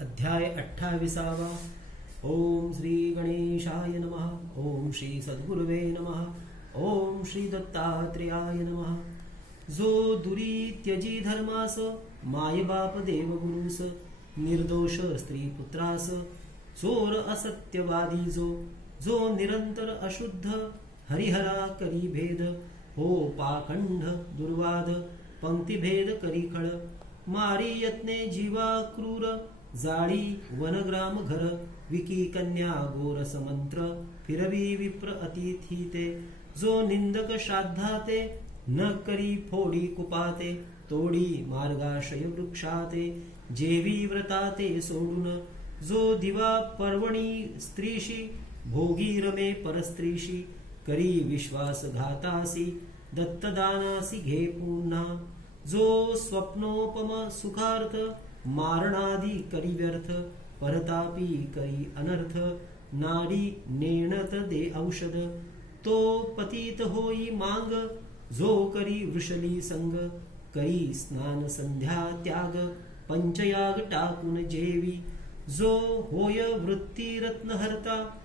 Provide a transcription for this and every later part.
अध्याय 28. ओम श्री गणेशाय नमः. ओम श्री सद्गुरुवे नमः. ओम श्री दत्तात्रेयाय नमः. जो दुरी त्यजी धर्मास, माय बाप देव गुरुस, निर्दोष स्त्री पुत्रास, चोर असत्यवादी जो निरंतर अशुद्ध, हरिहरा करी भेद, हो पाखंड दुर्वाद, पंक्तिभेद करी खळ, मारी यत्ने जीवा क्रूर, जाळी वनग्राम घर, विकी कन्या गोर समंत्र, फिरवी विप्र अतिथी ते, जो निंदक श्राद्धाते, न करी फोडी कुपाते, तोडी मार्गाशय वृक्षाते, जेवी व्रताते सोडून, जो दिवा पर्वणी स्त्रीशी, भोगी रमे परस्त्रीशी, करी विश्वासघातासी, दत्तदानासी घे पुन्हा, जो स्वप्नोपम सुखार्थ, मारणादी करी व्यर्थ, परतापी करी अनर्थ, नाडी नेणत दे औषध, तो पतित होई मांग, जो करी वृषली संग, करी स्नान संध्या त्याग, पंचयाग टाकून जेवी, जो होय वृत्ती रत्नहर्ता,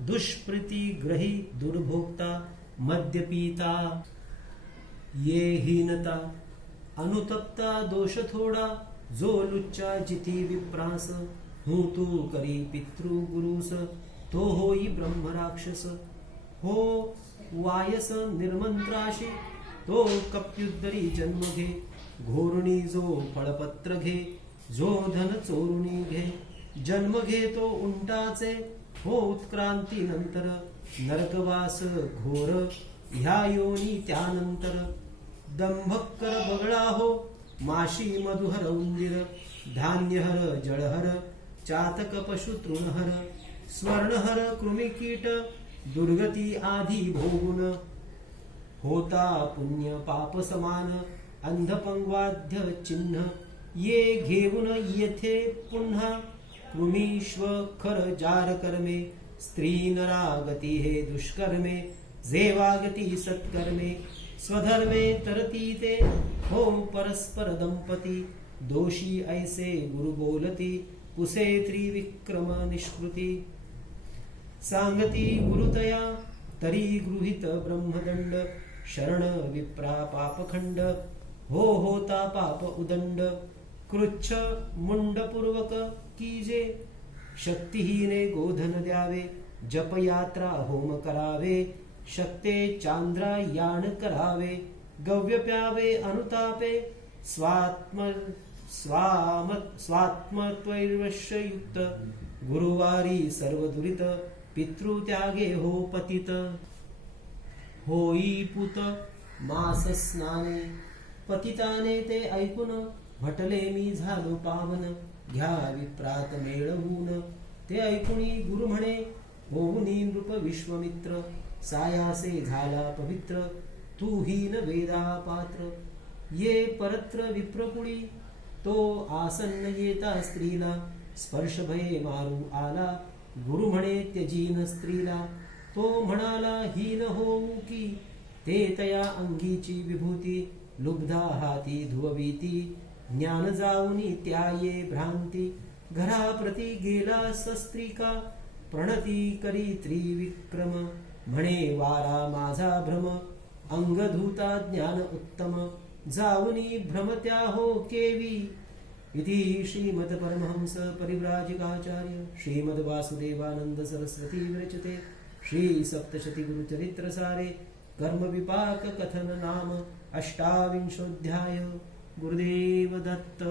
दुष्प्रीतिग्रही दुर्भोक्ता, मद्यपीता ये हीनता, अनुतप्ता दोष थोडा, जो लुच्चा जिती विप्रास, हूँ तू करी पितृ गुरुस, तो होई ब्रह्म राक्षस, हो वायस निर्मंत्राशी, तो कप्युद्धरी जन्म घे, घोरुणी जो फळपत्र घे, जो धन चोरुणी घे, जन्म घे तो उंटाचे, हो उत्क्रांती नंतर, नरकवास घोर, ह्या योनी त्यानंतर, दंभक्कर बगळा हो, माशी मधुहर उंदीर, धान्यहर जळहर, चातक पशु तृणहर, स्वर्णहर कृमिकीट, दुर्गती आधी भोगुन, होता पुण्य पाप समान, अंधपंगवाद्य चिन्ह, ये घेऊन येथे पुन्हा, कृमीश्व खर जार कर्मे, स्त्री नरागती हे दुष्कर्मे, जेवागती सत्कर्मे, स्वधर्मे तरती ते, हो परस्पर दंपती, दोषी ऐसे गुरु बोलती, पुसे त्रिविक्रम निष्कृती, सांगती गुरुतया, तरी गृहीत ब्रह्मदंड, शरण विप्रा पापखंड, हो होता पाप उदंड, कृच्छ मुंडपूर्वक कीजे, शक्तिहीने गोधन द्यावे, जपयात्रा होम करावे, शक्ते चांद्रायाण करावे, गव्य प्यावे अनुतापे, स्वात्मत्वैर्वश्ययुक्त, गुरुवारी सर्व दुरित, पितृत्यागे हो पतित, होई पुत मास स्नाने, पतिताने ते ऐकून, म्हटले मी झालो पावन, घ्या विप्रात मेळवून, ते ऐकुणी गुरु म्हणे, होऊनी नृप विश्वमित्र, सायासे झाला पवित्र, तू हीन वेदा पात्र, ये परत्र विप्रकुळी, तो आसन्न येता स्त्रीला, स्पर्श भये मारू आला, गुरु म्हणे त्यजीन स्त्रीला, तो म्हणाला हीन होऊ की, ते तया अंगीची विभूती, लुब्धा हाती धुववीती, ज्ञान जाऊनी त्या ये भ्रांती, घराप्रती गेला सस्त्रिका, प्रणती करी त्रिविक्रम, म्हणे वारा माझा भ्रम, अंगधूता ज्ञान उत्तम, जाऊनी भ्रमत्या हो केवी, इति श्रीमद परमहंस परिव्राजकाचार्य श्रीमद वासुदेवानंद सरस्वती विरचिते श्री सप्तशती गुरुचरित्र सारे कर्म विपाक कथन नाम अष्टाविंशोऽध्याय. गुरुदेव दत्त.